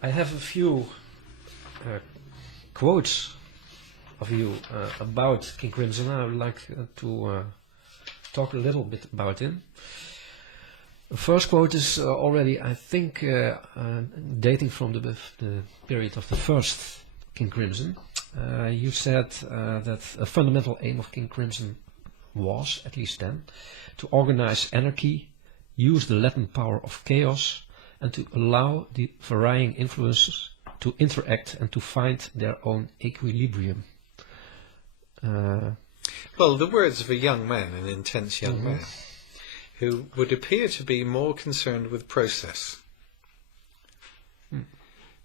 I have a few quotes of you about King Crimson. I would like to talk a little bit about him. The first quote is already, I think, dating from the period of the first King Crimson. You said that a fundamental aim of King Crimson was, at least then, to organize anarchy, use the latent power of chaos, and to allow the varying influences to interact and to find their own equilibrium. Well, the words of a young man, an intense young man, who would appear to be more concerned with process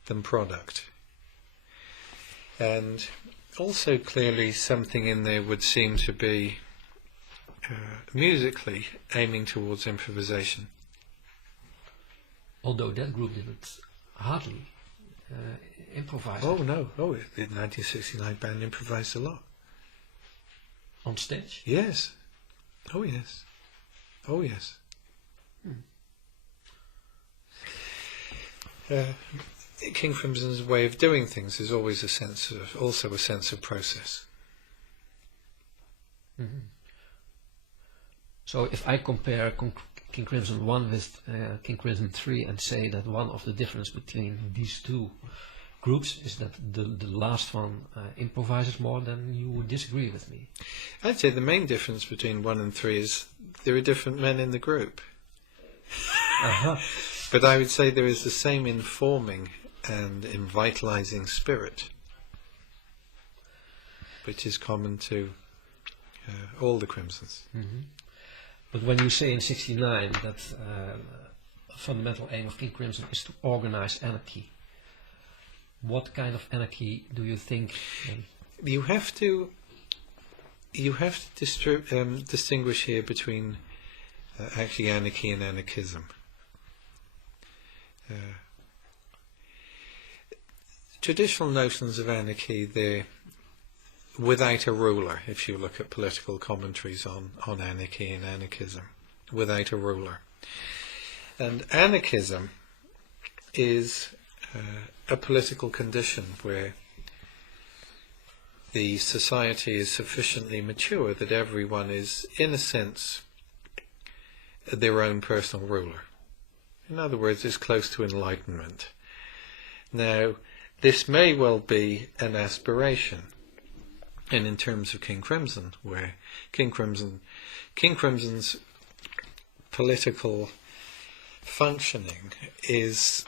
than product. And also clearly something in there would seem to be musically aiming towards improvisation. Although that group didn't hardly improvise. Oh no, the 1969 band improvised a lot. On stage? Yes. Oh yes. Oh yes. King Crimson's way of doing things is always also a sense of process. So if I compare King Crimson 1 with King Crimson 3 and say that one of the difference between these two groups is that the last one improvises more, then you would disagree with me. I'd say the main difference between 1 and 3 is there are different men in the group. But I would say there is the same informing and invitalizing spirit, which is common to all the Crimsons. But when you say in 69 that a fundamental aim of King Crimson is to organize anarchy, what kind of anarchy do you think? You have to distinguish here between actually anarchy and anarchism. Traditional notions of anarchy, they're without a ruler. If you look at political commentaries on anarchy and anarchism, without a ruler. And anarchism is a political condition where the society is sufficiently mature that everyone is, in a sense, their own personal ruler. In other words, it's close to enlightenment. Now, this may well be an aspiration, and in terms of King Crimson, where King Crimson's political functioning is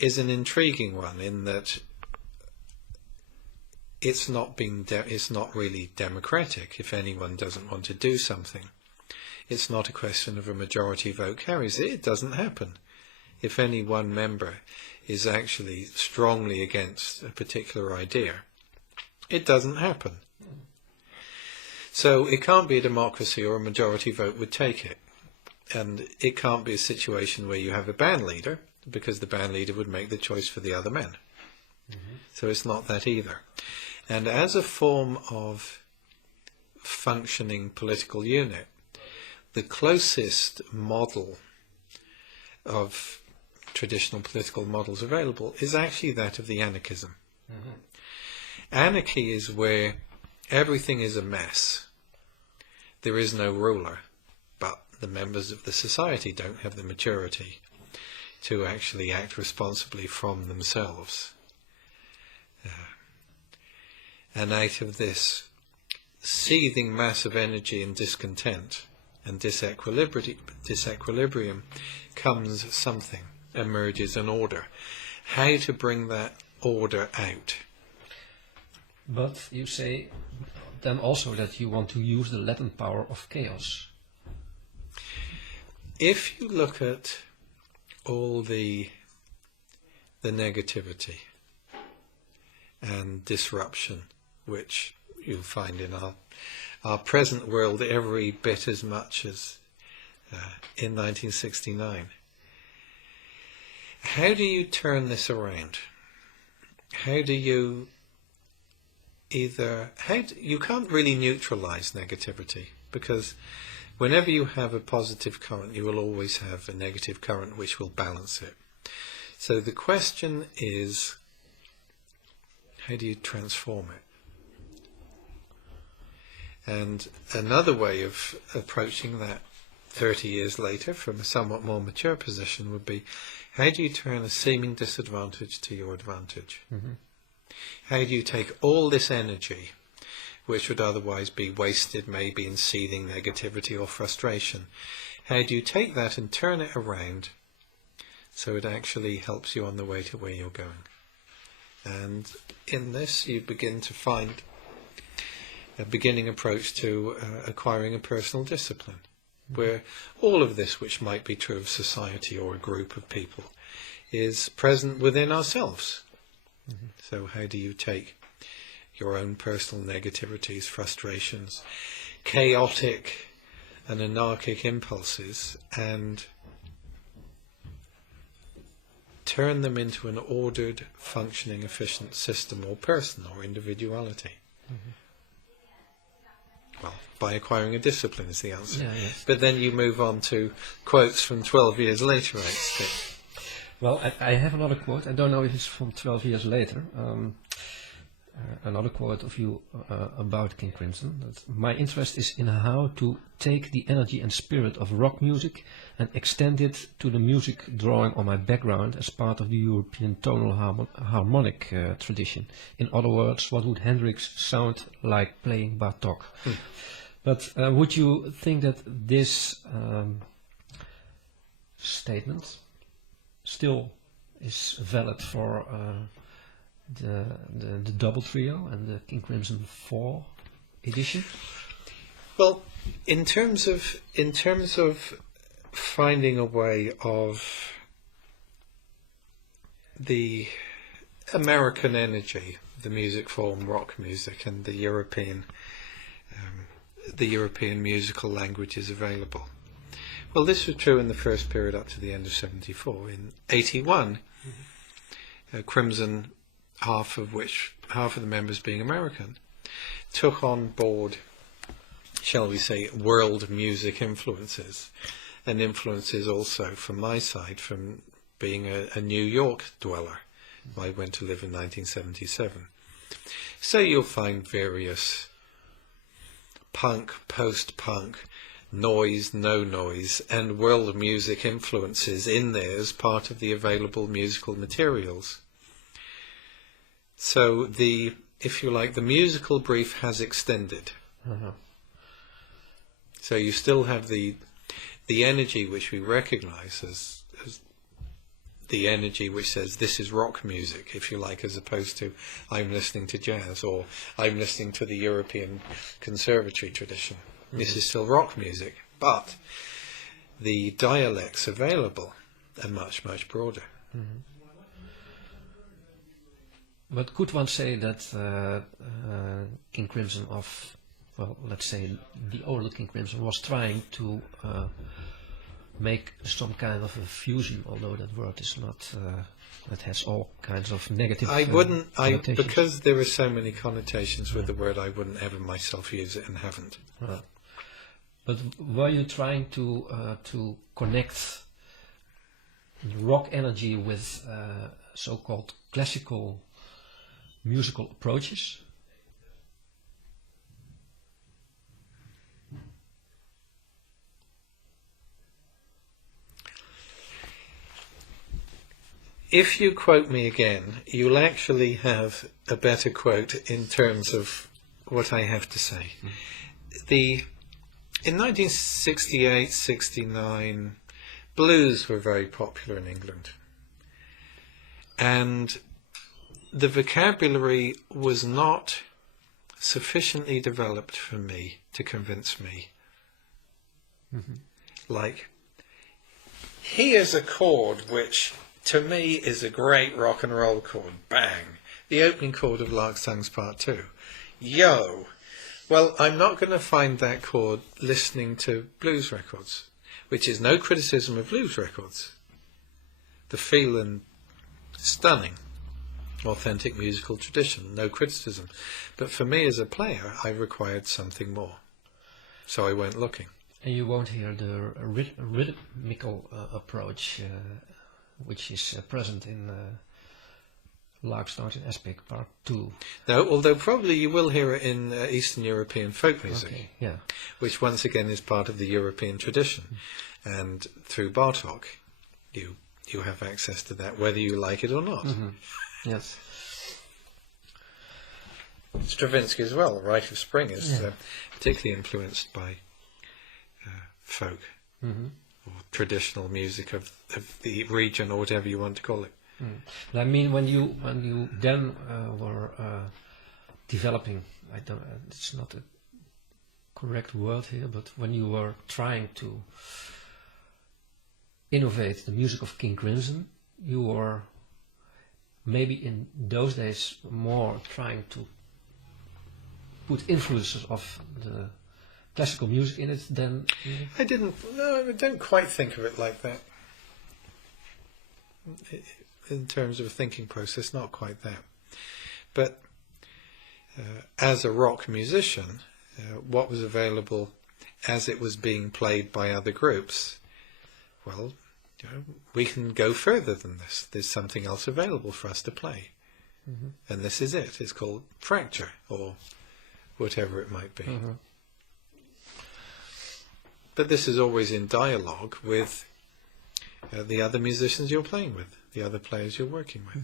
an intriguing one, in that it's not really democratic. If anyone doesn't want to do something, it's not a question of a majority vote carries it. It doesn't happen. If any one member is actually strongly against a particular idea, it doesn't happen. So it can't be a democracy or a majority vote would take it. And it can't be a situation where you have a band leader, because the band leader would make the choice for the other men. So it's not that either. And as a form of functioning political unit, the closest model of traditional political models available is actually that of the anarchism. Anarchy is where everything is a mess. There is no ruler, but the members of the society don't have the maturity to actually act responsibly from themselves. And out of this seething mass of energy and discontent and disequilibrium comes something, emerges an order. How to bring that order out? But you say then also that you want to use the latent power of chaos. If you look at all the negativity and disruption which you'll find in our present world every bit as much as in 1969, how do you turn this around? How do you you can't really neutralize negativity, because whenever you have a positive current, you will always have a negative current which will balance it. So the question is, how do you transform it? And another way of approaching that 30 years later from a somewhat more mature position would be, how do you turn a seeming disadvantage to your advantage? Mm-hmm. How do you take all this energy, which would otherwise be wasted maybe in seething negativity or frustration, how do you take that and turn it around so it actually helps you on the way to where you're going? And in this you begin to find a beginning approach to acquiring a personal discipline, where all of this, which might be true of society or a group of people, is present within ourselves. Mm-hmm. So how do you take your own personal negativities, frustrations, chaotic and anarchic impulses, and turn them into an ordered, functioning, efficient system or person or individuality? Mm-hmm. Well, by acquiring a discipline is the answer. Yeah, yes. But then you move on to quotes from 12 years later, I expect. Well, I have another quote. I don't know if it's from 12 years later. Another quote of you about King Crimson. That my interest is in how to take the energy and spirit of rock music and extend it to the music drawing on my background as part of the European tonal harmonic tradition. In other words, what would Hendrix sound like playing Bartok? But would you think that this statement still is valid for the double trio and the King Crimson 4 edition? Well, in terms of finding a way of the American energy, the music form rock music, and the European musical languages available. Well, this was true in the first period up to the end of 74. In 81, Crimson, half of the members being American, took on board, shall we say, world music influences, and influences also from my side, from being a New York dweller. I went to live in 1977. So you'll find various punk, post-punk, noise, no noise, and world music influences in there as part of the available musical materials. So if you like, the musical brief has extended. Uh-huh. So you still have the energy which we recognize as the energy which says this is rock music, if you like, as opposed to I'm listening to jazz or I'm listening to the European conservatory tradition. Mm-hmm. This is still rock music, but the dialects available are much, much broader. Mm-hmm. But could one say that King Crimson of, well, let's say the older King Crimson was trying to make some kind of a fusion, although that word is not, that has all kinds of negative connotations. Because there are so many connotations with the word, I wouldn't ever myself use it and haven't. Right. But were you trying to connect rock energy with so-called classical musical approaches? If you quote me again, you'll actually have a better quote in terms of what I have to say. In 1968-69, blues were very popular in England. And the vocabulary was not sufficiently developed for me to convince me. Mm-hmm. Like, here's a chord which to me is a great rock and roll chord. Bang! The opening chord of Lark Songs Part 2. Yo! Well, I'm not going to find that chord listening to blues records, which is no criticism of blues records. The feeling stunning. Authentic musical tradition, no criticism. But for me as a player, I required something more. So I went looking. And you won't hear the rhythmical approach which is present in Larkstart in Aspect Part 2. No, although probably you will hear it in Eastern European folk music, Okay, yeah. which once again is part of the European tradition. And through Bartok, you have access to that, whether you like it or not. Yes. Stravinsky as well, Rite of Spring, is particularly influenced by folk or traditional music of the region, or whatever you want to call it. But I mean, when you then were developing, it's not a correct word here, but when you were trying to innovate the music of King Crimson, you were maybe in those days more trying to put influences of the classical music in it than... I don't quite think of it like that. In terms of a thinking process, not quite that. But as a rock musician, what was available as it was being played by other groups, well, we can go further than this. There's something else available for us to play. And this is it. It's called fracture, or whatever it might be. But this is always in dialogue with the other musicians you're playing with, the other players you're working with.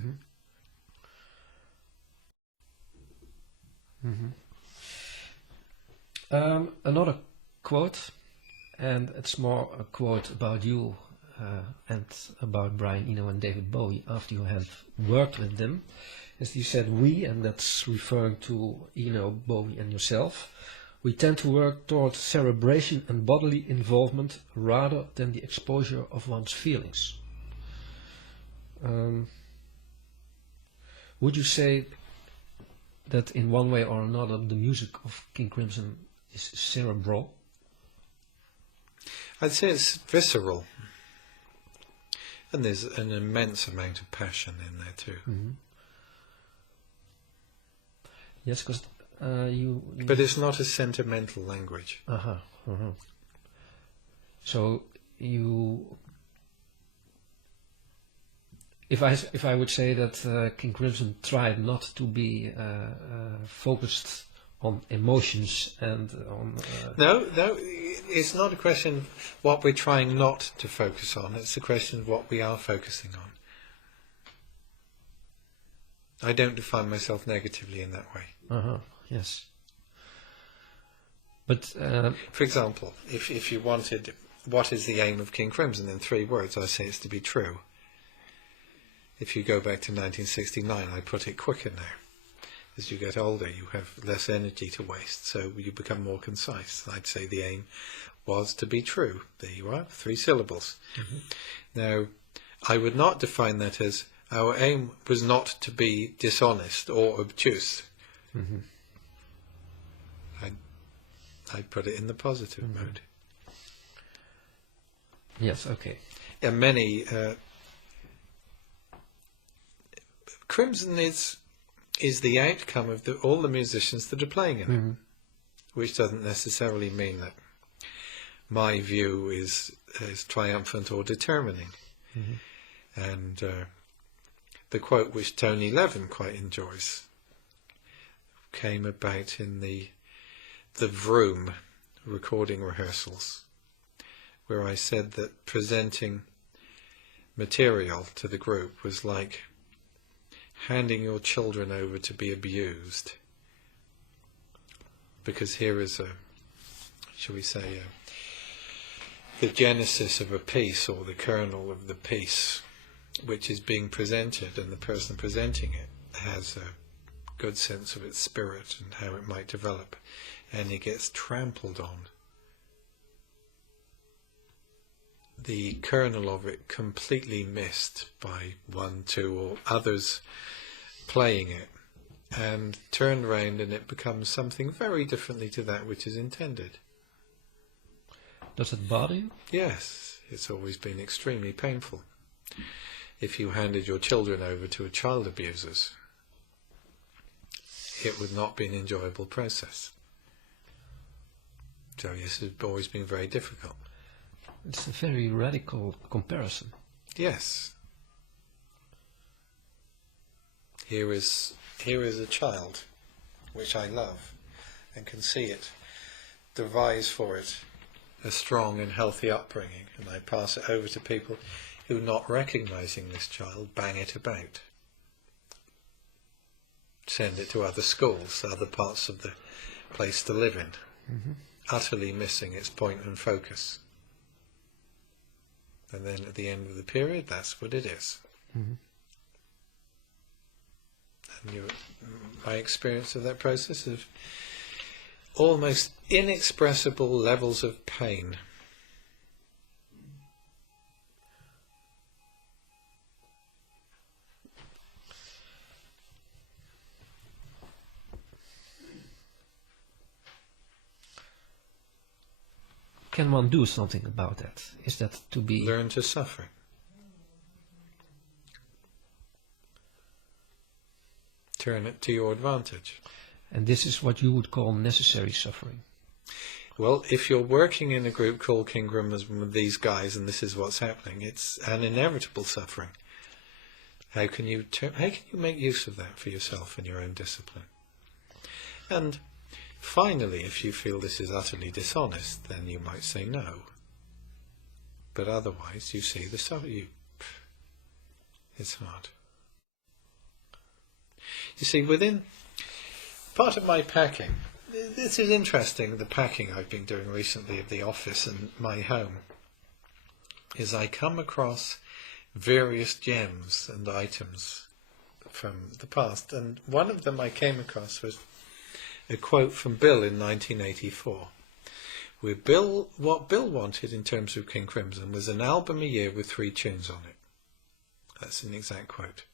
Another quote, and it's more a quote about you and about Brian Eno and David Bowie after you have worked with them. As you said, we, and that's referring to Eno, Bowie and yourself, we tend to work towards cerebration and bodily involvement rather than the exposure of one's feelings. Would you say that in one way or another the music of King Crimson is cerebral? I'd say it's visceral. And there's an immense amount of passion in there too. Yes, because you... But it's not a sentimental language. So you... If I would say that King Crimson tried not to be focused on emotions and on... No, it's not a question of what we're trying not to focus on. It's a question of what we are focusing on. I don't define myself negatively in that way. Yes. But... for example, if you wanted, what is the aim of King Crimson in 3 words, I say it's to be true. If you go back to 1969, I put it quicker now. As you get older, you have less energy to waste, so you become more concise. I'd say the aim was to be true. There you are, 3 syllables. Now, I would not define that as our aim was not to be dishonest or obtuse. I'd put it in the positive mode. Yes, okay. And many... Crimson is the outcome of all the musicians that are playing in it, which doesn't necessarily mean that my view is triumphant or determining. And the quote which Tony Levin quite enjoys came about in the Vroom recording rehearsals, where I said that presenting material to the group was like handing your children over to be abused, because here is shall we say, the genesis of a piece, or the kernel of the piece, which is being presented, and the person presenting it has a good sense of its spirit and how it might develop, and it gets trampled on. The kernel of it completely missed by 1, 2 or others playing it, and turned around, and it becomes something very differently to that which is intended. Does it bother you? Yes, it's always been extremely painful. If you handed your children over to a child abuser's, it would not be an enjoyable process. So yes, it's always been very difficult. It's a very radical comparison. Yes, Here is a child, which I love, and can see it, devise for it a strong and healthy upbringing, and I pass it over to people who, not recognising this child, bang it about. Send it to other schools, other parts of the place to live in, utterly missing its point and focus. And then at the end of the period, that's what it is. And my experience of that process of almost inexpressible levels of pain. Can one do something about that? Is that to be... Learn to suffer. Turn it to your advantage. And this is what you would call necessary suffering. Well, if you're working in a group called King Crimson with these guys and this is what's happening, it's an inevitable suffering. How can you make use of that for yourself and your own discipline? And finally, if you feel this is utterly dishonest, then you might say no. But otherwise, you see the suffering. It's hard. You see, within part of my packing, this is interesting, the packing I've been doing recently of the office and my home, is I come across various gems and items from the past. And one of them I came across was a quote from Bill in 1984, where what Bill wanted in terms of King Crimson was an album a year with 3 tunes on it. That's an exact quote.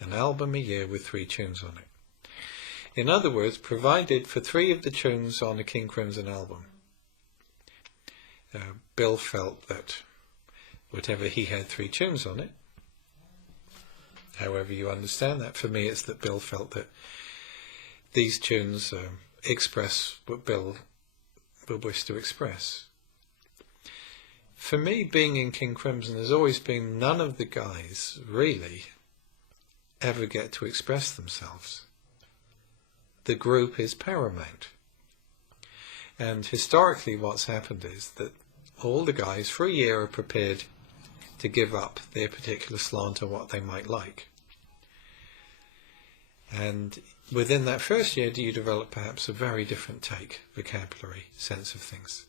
An album a year with 3 tunes on it. In other words, provided for 3 of the tunes on a King Crimson album, Bill felt that whatever he had 3 tunes on it, however you understand that, for me it's that Bill felt that these tunes express what Bill would wish to express. For me, being in King Crimson has always been none of the guys really ever get to express themselves. The group is paramount. And historically what's happened is that all the guys for a year are prepared to give up their particular slant on what they might like. And within that first year you develop perhaps a very different take, vocabulary, sense of things.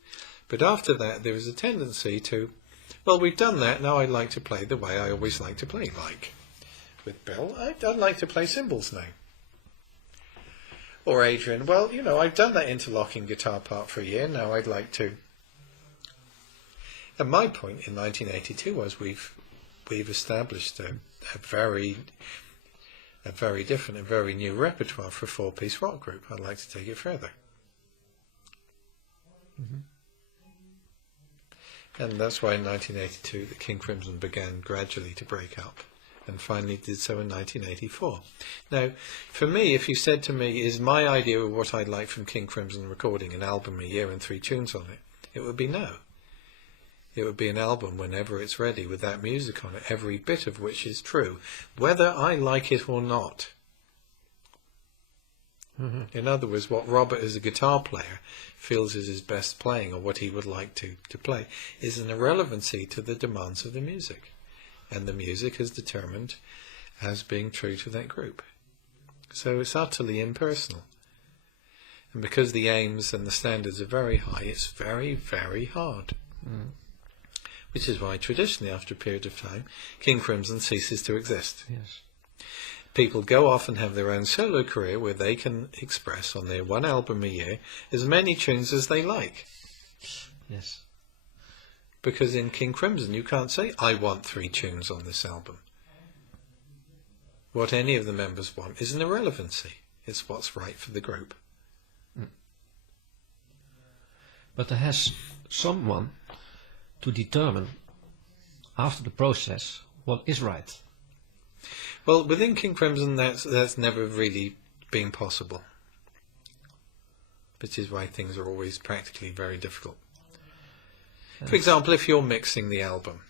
But after that there is a tendency to, well, we've done that, now I'd like to play the way I always like to play, like with Bill, I'd like to play cymbals now. Or Adrian, well, you know, I've done that interlocking guitar part for a year, now I'd like to. And my point in 1982 was we've established a very different, a very new repertoire for a 4-piece rock group. I'd like to take it further. And that's why in 1982 the King Crimson began gradually to break up, and finally did so in 1984. Now, for me, if you said to me, is my idea of what I'd like from King Crimson recording an album a year and 3 tunes on it, it would be no. It would be an album whenever it's ready with that music on it, every bit of which is true, whether I like it or not. In other words, what Robert as a guitar player feels is his best playing, or what he would like to play, is an irrelevancy to the demands of the music. And the music is determined as being true to that group. So it's utterly impersonal. And because the aims and the standards are very high, it's very, very hard. Which is why traditionally, after a period of time, King Crimson ceases to exist. Yes. People go off and have their own solo career where they can express on their 1 album a year as many tunes as they like. Yes. Because in King Crimson you can't say, I want 3 tunes on this album. What any of the members want is an irrelevancy. It's what's right for the group. But there has someone to determine, after the process, what is right. Well, within King Crimson that's never really been possible. Which is why things are always practically very difficult. For example, if you're mixing the album,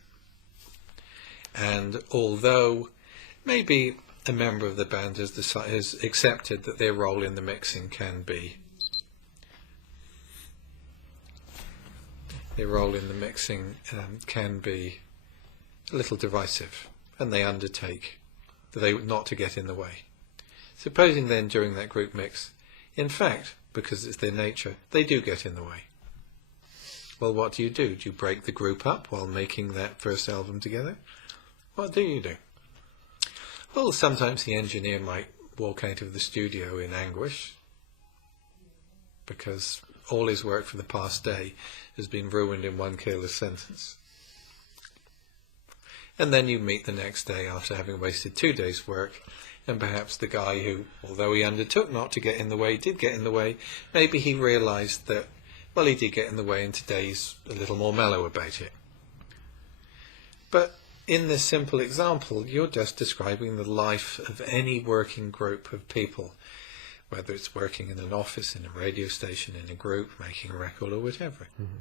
and although maybe a member of the band has accepted that their role in the mixing can be a little divisive, and they undertake not to get in the way. Supposing then during that group mix, in fact, because it's their nature, they do get in the way. Well, what do? Do you break the group up while making that first album together? What do you do? Well, sometimes the engineer might walk out of the studio in anguish because all his work for the past day has been ruined in one careless sentence. And then you meet the next day after having wasted 2 days' work, and perhaps the guy who, although he undertook not to get in the way, did get in the way. Maybe he realised that, well, he did get in the way and today's a little more mellow about it. But in this simple example, you're just describing the life of any working group of people, whether it's working in an office, in a radio station, in a group, making a record or whatever. Mm-hmm.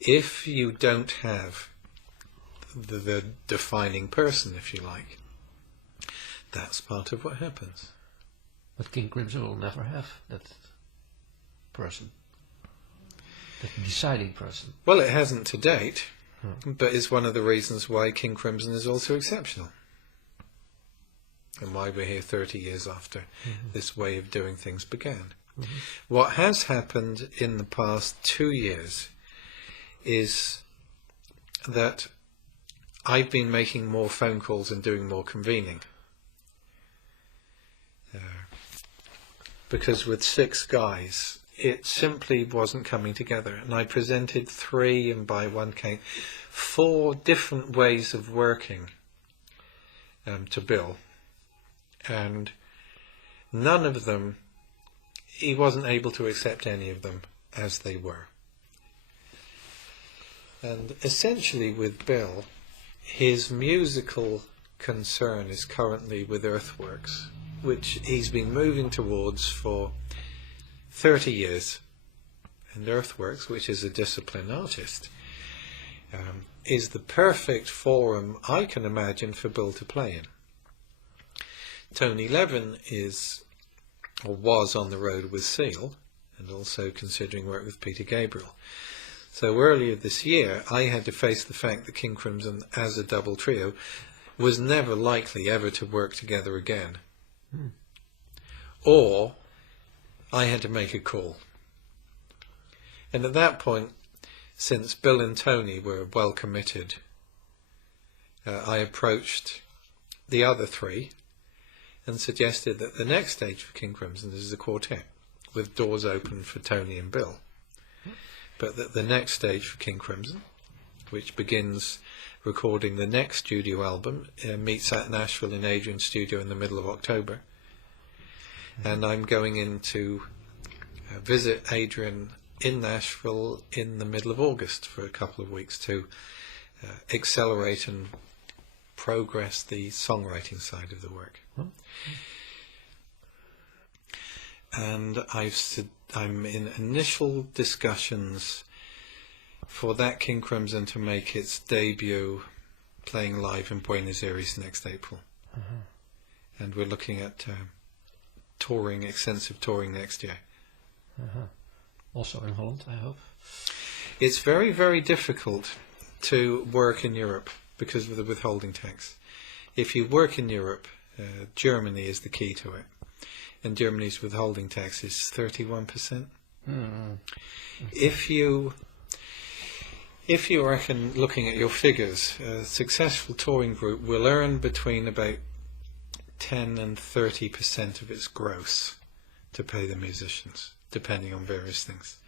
If you don't have the defining person, if you like, that's part of what happens. But King Crimson will never have that person, that deciding person. Well, it hasn't to date, but it's one of the reasons why King Crimson is also exceptional, and why we're here 30 years after this way of doing things began. Mm-hmm. What has happened in the past 2 years is that I've been making more phone calls and doing more convening. Because with 6 guys, it simply wasn't coming together. And I presented 3, and by one count, 4 different ways of working to Bill. And none of them, he wasn't able to accept any of them as they were. And essentially with Bill, his musical concern is currently with earthworks, which he's been moving towards for 30 years. And earthworks, which is a disciplined artist, is the perfect forum I can imagine for Bill to play in. Tony Levin is, or was, on the road with Seal, and also considering work with Peter Gabriel. So earlier this year, I had to face the fact that King Crimson, as a double trio, was never likely ever to work together again. Or I had to make a call. And at that point, since Bill and Tony were well committed, I approached the other 3 and suggested that the next stage for King Crimson is a quartet, with doors open for Tony and Bill. But that the next stage for King Crimson, which begins recording the next studio album, meets at Nashville in Adrian's studio in the middle of October. And I'm going in to visit Adrian in Nashville in the middle of August for a couple of weeks to accelerate and progress the songwriting side of the work. And I'm in initial discussions for that King Crimson to make its debut playing live in Buenos Aires next April. And we're looking at extensive touring next year. Also in Holland, I hope. It's very, very difficult to work in Europe because of the withholding tax. If you work in Europe, Germany is the key to it. And Germany's withholding tax is 31%. If you reckon, looking at your figures, a successful touring group will earn between about 10 and 30% of its gross to pay the musicians, depending on various things.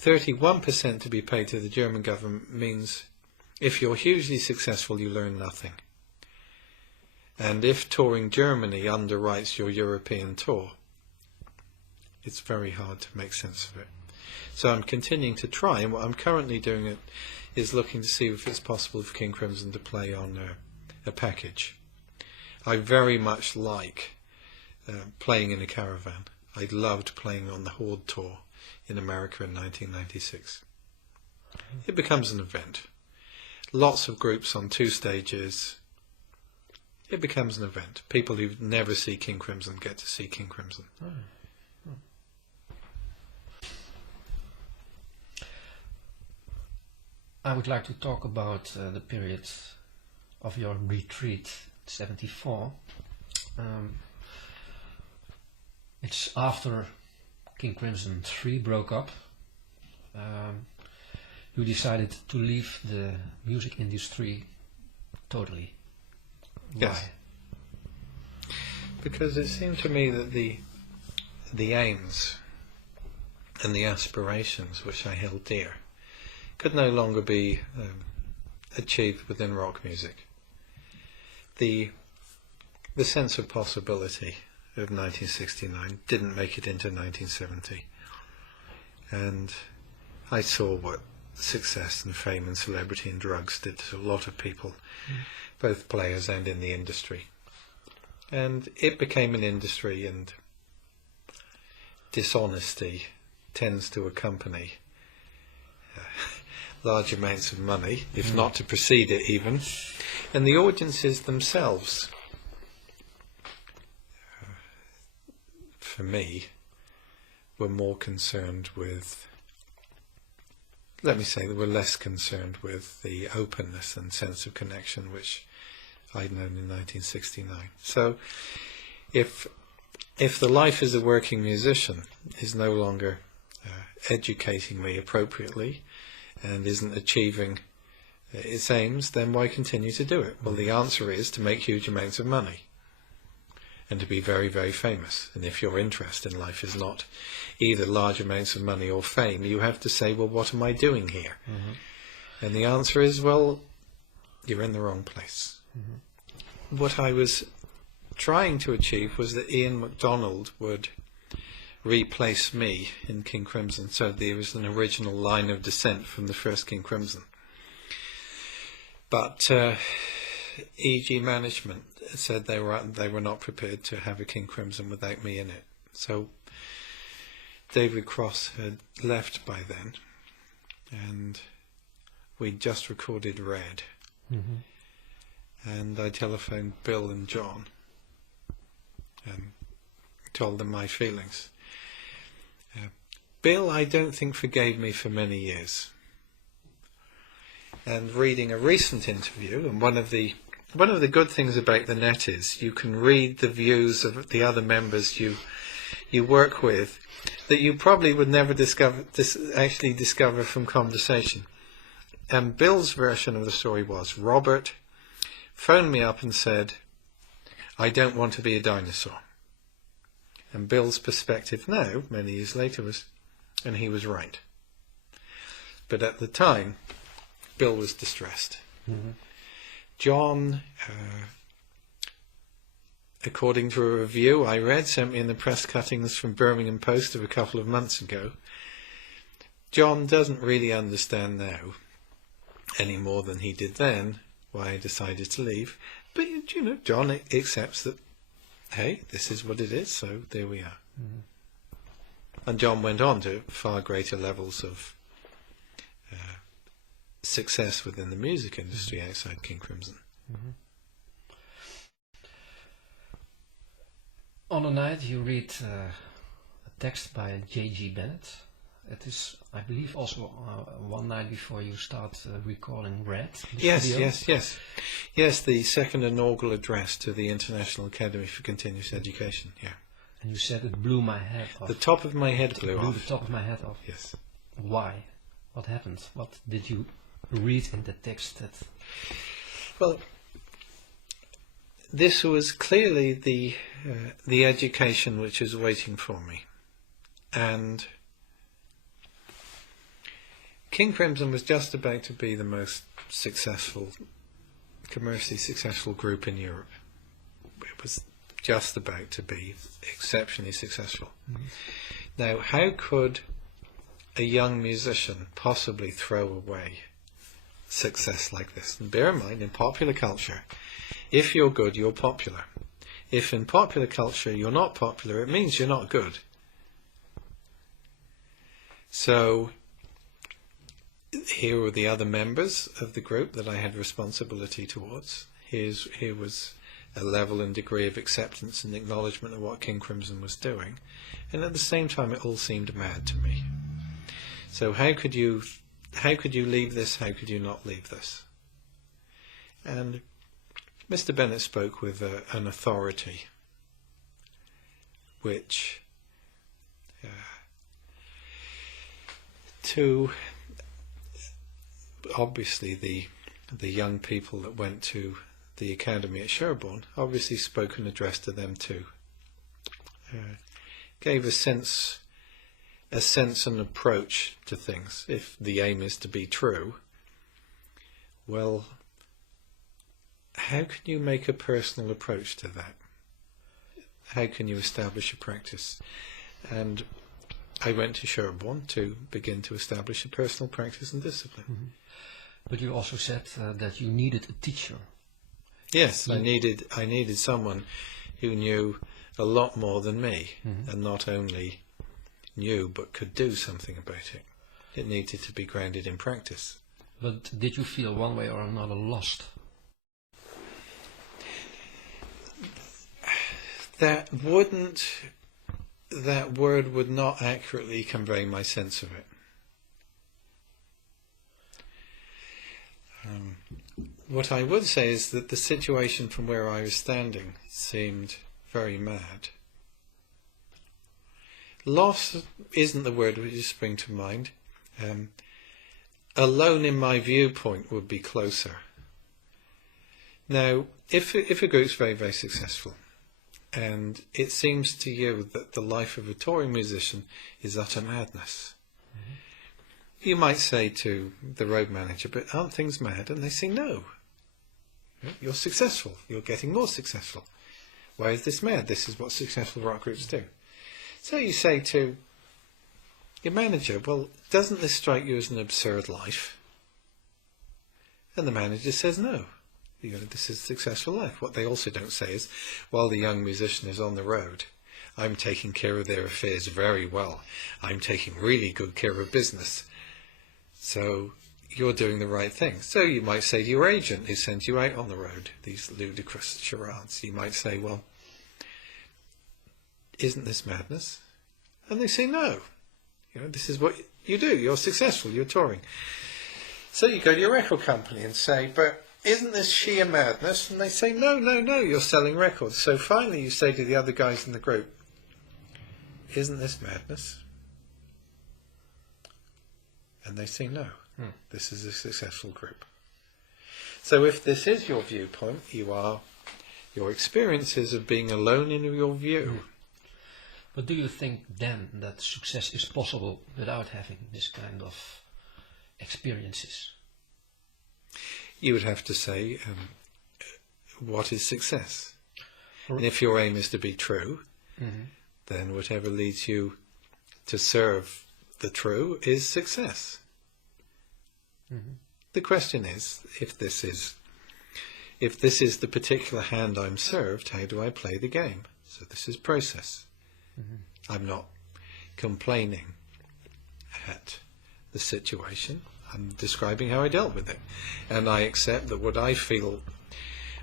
31% to be paid to the German government means if you're hugely successful, you learn nothing. And if touring Germany underwrites your European tour, it's very hard to make sense of it. So I'm continuing to try, and what I'm currently doing is looking to see if it's possible for King Crimson to play on a package. I very much like playing in a caravan. I loved playing on the Horde tour in America in 1996. It becomes an event. Lots of groups on 2 stages, It becomes an event. People who never see King Crimson get to see King Crimson. Oh. Oh. I would like to talk about the period of your retreat, 74. It's after King Crimson 3 broke up. You decided to leave the music industry totally. Yes. Why? Because it seemed to me that the aims and the aspirations which I held dear could no longer be achieved within rock music. The sense of possibility of 1969 didn't make it into 1970, and I saw what success and fame and celebrity and drugs did to a lot of people, both players and in the industry. And it became an industry, and dishonesty tends to accompany large amounts of money, if not to precede it even. And the audiences themselves, for me, were more concerned with, let me say, they were less concerned with the openness and sense of connection which I'd known in 1969. So if the life as a working musician is no longer educating me appropriately and isn't achieving its aims, then why continue to do it? Well, the answer is to make huge amounts of money and to be very, very famous. And if your interest in life is not either large amounts of money or fame, you have to say, well, what am I doing here? And the answer is, well, you're in the wrong place. What I was trying to achieve was that Ian MacDonald would replace me in King Crimson, so there was an original line of descent from the first King Crimson. But EG management said they were not prepared to have a King Crimson without me in it. So David Cross had left by then, and we'd just recorded Red. And I telephoned Bill and John and told them my feelings. Bill, I don't think, forgave me for many years. And reading a recent interview, and one of the good things about the net is you can read the views of the other members you work with that you probably would never actually discover from conversation. And Bill's version of the story was, Robert phoned me up and said, I don't want to be a dinosaur. And Bill's perspective now, many years later, was, and he was right. But at the time, Bill was distressed. John, according to a review I read, sent me in the press cuttings from Birmingham Post of a couple of months ago. John doesn't really understand now, any more than he did then, why I decided to leave. But, you know, John accepts that, hey, this is what it is, so there we are. And John went on to far greater levels of success within the music industry outside King Crimson. On a night you read a text by J.G. Bennett. It is, I believe, also one night before you start recording Red. Yes, the second inaugural address to the International Academy for Continuous Education, yeah. And you said it blew my head off. The top of my head blew off. The top of my head off. Yes. Why? What happened? What did you read in the text that... Well, this was clearly the education which is waiting for me. And King Crimson was just about to be the most successful, commercially successful group in Europe. It was just about to be exceptionally successful. Now, how could a young musician possibly throw away success like this? And bear in mind, in popular culture, if you're good, you're popular. If in popular culture you're not popular, it means you're not good. So here were the other members of the group that I had responsibility towards. Here was a level and degree of acceptance and acknowledgement of what King Crimson was doing, and at the same time it all seemed mad to me. So how could you leave this? How could you not leave this? And Mr. Bennett spoke with an authority which to obviously the young people that went to the academy at Sherborne obviously spoke and addressed to them too. Gave a sense and approach to things. If the aim is to be true, well, how can you make a personal approach to that? How can you establish a practice? And I went to Sherborne to begin to establish a personal practice and discipline. Mm-hmm. But you also said that you needed a teacher. Yes, I needed someone who knew a lot more than me, mm-hmm. and not only knew but could do something about it. It needed to be grounded in practice. But did you feel one way or another lost? That word would not accurately convey my sense of it. What I would say is that the situation from where I was standing seemed very mad. Loss isn't the word which just springs to mind. Alone in my viewpoint would be closer. Now, if a group's very, very successful, and it seems to you that the life of a touring musician is utter madness, mm-hmm. you might say to the road manager, but aren't things mad? And they say, no. You're successful. You're getting more successful. Why is this mad? This is what successful rock groups do. So you say to your manager, well, doesn't this strike you as an absurd life? And the manager says, no. This is a successful life. What they also don't say is, while the young musician is on the road, I'm taking care of their affairs very well. I'm taking really good care of business. So you're doing the right thing. So you might say to your agent who sends you out on the road, these ludicrous charades, you might say, well, isn't this madness? And they say, no. This is what you do. You're successful. You're touring. So you go to your record company and say, but isn't this sheer madness? And they say, no, you're selling records. So finally you say to the other guys in the group, isn't this madness? And they say, no, this is a successful group. So if this is your viewpoint, your experiences of being alone in your view. But do you think then that success is possible without having this kind of experiences? You would have to say, what is success? And if your aim is to be true, mm-hmm. then whatever leads you to serve the true is success. Mm-hmm. The question is, if this is the particular hand I'm served, how do I play the game? So this is process. Mm-hmm. I'm not complaining at the situation. I'm describing how I dealt with it. And I accept that what I feel,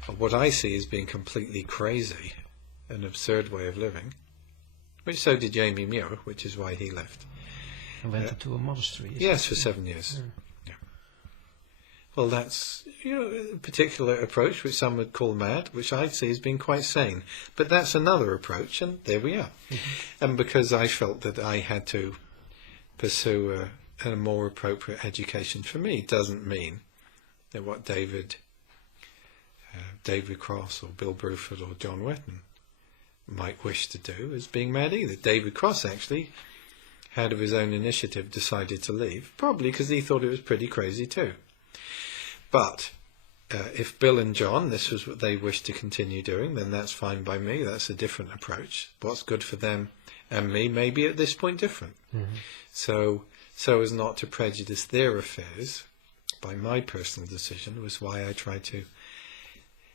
or what I see as being completely crazy, an absurd way of living, which so did Jamie Muir, which is why he left. And went into a monastery. Yes, for 7 years. Yeah. Well, that's a particular approach which some would call mad, which I see as being quite sane. But that's another approach, and there we are. Mm-hmm. And because I felt that I had to pursue a more appropriate education for me, doesn't mean that what David Cross or Bill Bruford or John Wetton might wish to do is being mad either. David Cross actually had of his own initiative decided to leave, probably because he thought it was pretty crazy too. But if Bill and John, this was what they wished to continue doing, then that's fine by me. That's a different approach. What's good for them and me may be at this point different. Mm-hmm. So as not to prejudice their affairs by my personal decision was why I tried to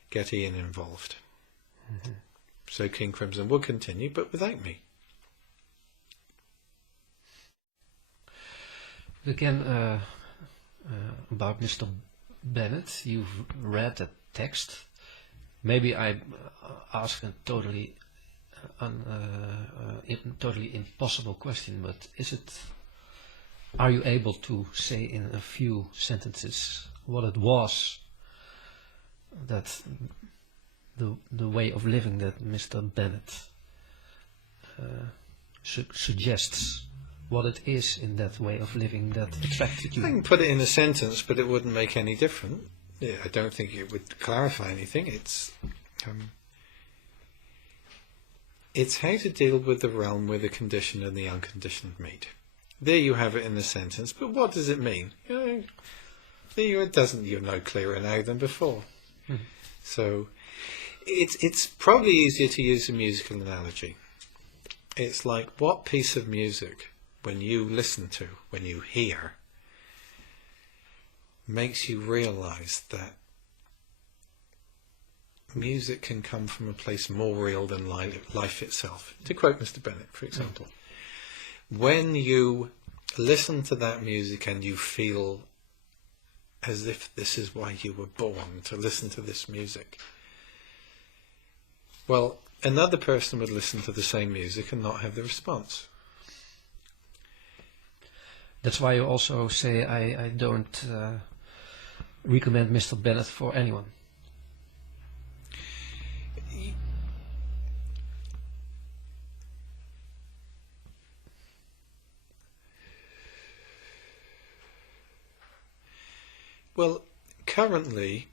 get Ian involved. Mm-hmm. So King Crimson will continue, but without me. Again, about Mr. Bennett, you've read the text maybe I ask a totally totally impossible question, but are you able to say in a few sentences what it was that the way of living that Mr. Bennett suggests, what it is in that way of living that attracted you? I can put it in a sentence, but it wouldn't make any difference. Yeah, I don't think it would clarify anything. It's how to deal with the realm where the conditioned and the unconditioned meet. There you have it in a sentence, but what does it mean? You're no clearer now than before. Mm-hmm. So it's probably easier to use a musical analogy. It's like, what piece of music, when you listen to, when you hear, makes you realize that music can come from a place more real than life itself. To quote Mr. Bennett, for example. When you listen to that music and you feel as if this is why you were born, to listen to this music, well, another person would listen to the same music and not have the response. That's why you also say I don't recommend Mr. Bennett for anyone. Well, currently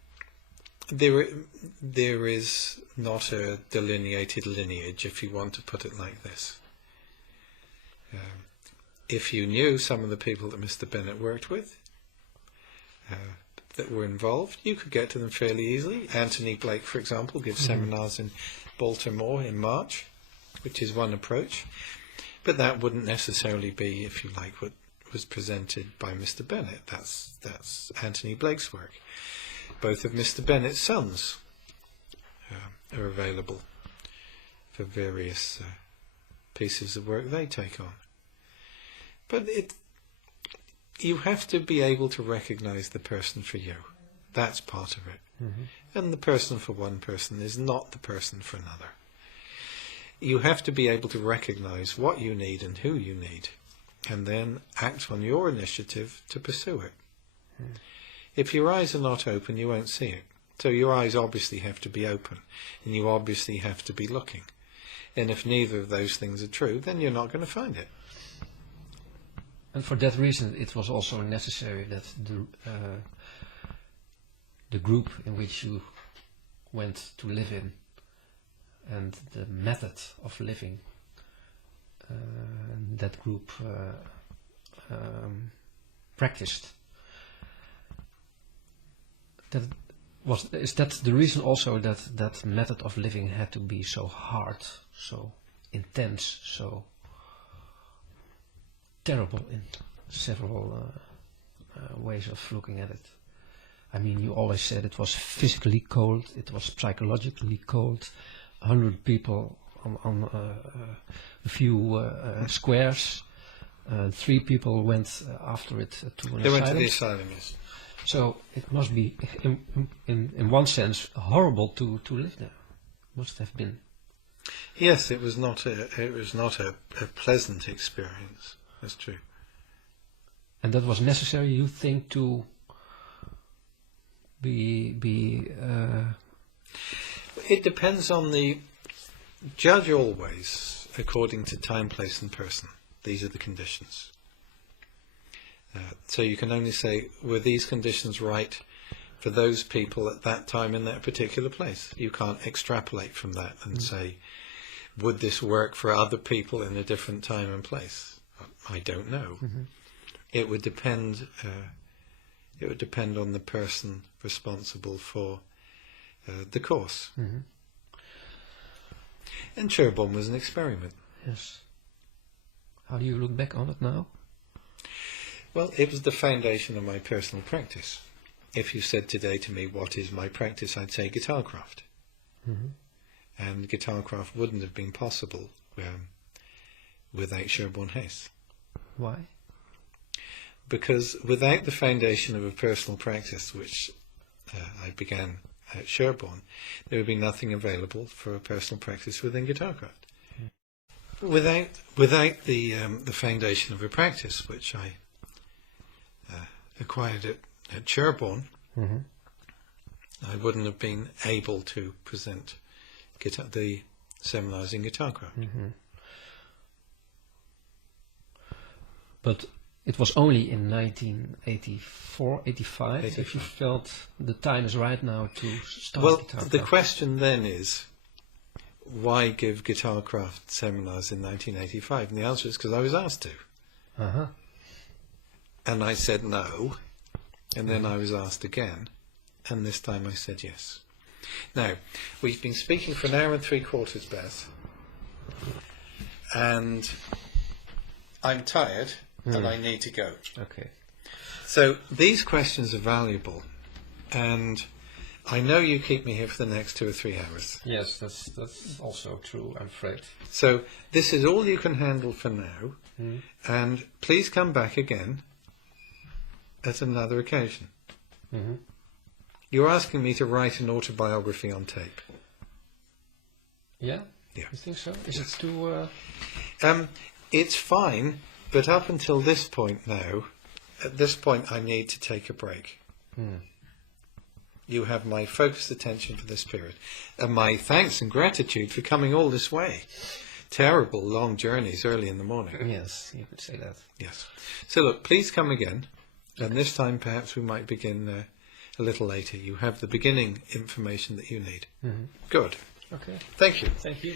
there is not a delineated lineage, if you want to put it like this. If you knew some of the people that Mr. Bennett worked with, that were involved, you could get to them fairly easily. Anthony Blake, for example, gives seminars in Baltimore in March, which is one approach. But that wouldn't necessarily be, if you like, what was presented by Mr. Bennett. That's Anthony Blake's work. Both of Mr. Bennett's sons are available for various pieces of work they take on. But you have to be able to recognize the person for you. That's part of it. Mm-hmm. And the person for one person is not the person for another. You have to be able to recognize what you need and who you need, and then act on your initiative to pursue it. Mm. If your eyes are not open, you won't see it. So your eyes obviously have to be open, and you obviously have to be looking. And if neither of those things are true, then you're not going to find it. And for that reason, it was also necessary that the group in which you went to live in and the method of living that group practiced. Is that the reason also that method of living had to be so hard, so intense, so terrible in several ways of looking at it? I mean, you always said it was physically cold, it was psychologically cold. 100 people on a few squares. 3 people went after it to an asylum. They went to the asylum, yes. So it must be, in one sense, horrible to live there. Must have been. Yes, it was not a pleasant experience. That's true. And that was necessary, you think, to be. It depends on the judge always, according to time, place, and person. These are the conditions. So you can only say, were these conditions right for those people at that time in that particular place? You can't extrapolate from that and say, would this work for other people in a different time and place? I don't know. Mm-hmm. It would depend. It would depend on the person responsible for the course. Mm-hmm. And Cherbourg was an experiment. Yes. How do you look back on it now? Well, it was the foundation of my personal practice. If you said today to me, what is my practice, I'd say guitarcraft. Mm-hmm. And guitarcraft wouldn't have been possible without Sherborne Hayes. Why? Because without the foundation of a personal practice, which I began at Sherborne, there would be nothing available for personal practice within guitarcraft. Without the foundation of a practice, which I acquired at Sherborne, I wouldn't have been able to present the seminars in guitarcraft. But it was only in 1984, 85 that you felt the time is right now to start guitarcraft. The question then is, why give guitarcraft seminars in 1985? And the answer is because I was asked to. And I said no, and then I was asked again, and this time I said yes. Now, we've been speaking for an hour and 3/4, Beth, and I'm tired, and I need to go. Okay. So these questions are valuable, and I know you keep me here for the next 2 or 3 hours. Yes, that's also true, I'm afraid. So this is all you can handle for now, and please come back again at another occasion. You're asking me to write an autobiography on tape. Yeah? Yeah. You think so? Is it too... It's fine, but up until this point now, at this point I need to take a break. You have my focused attention for this period, and my thanks and gratitude for coming all this way. Terrible long journeys early in the morning. Yes, you could say that. Yes. So look, please come again, and this time perhaps we might begin a little later. You have the beginning information that you need. Good. Okay. Thank you. Thank you.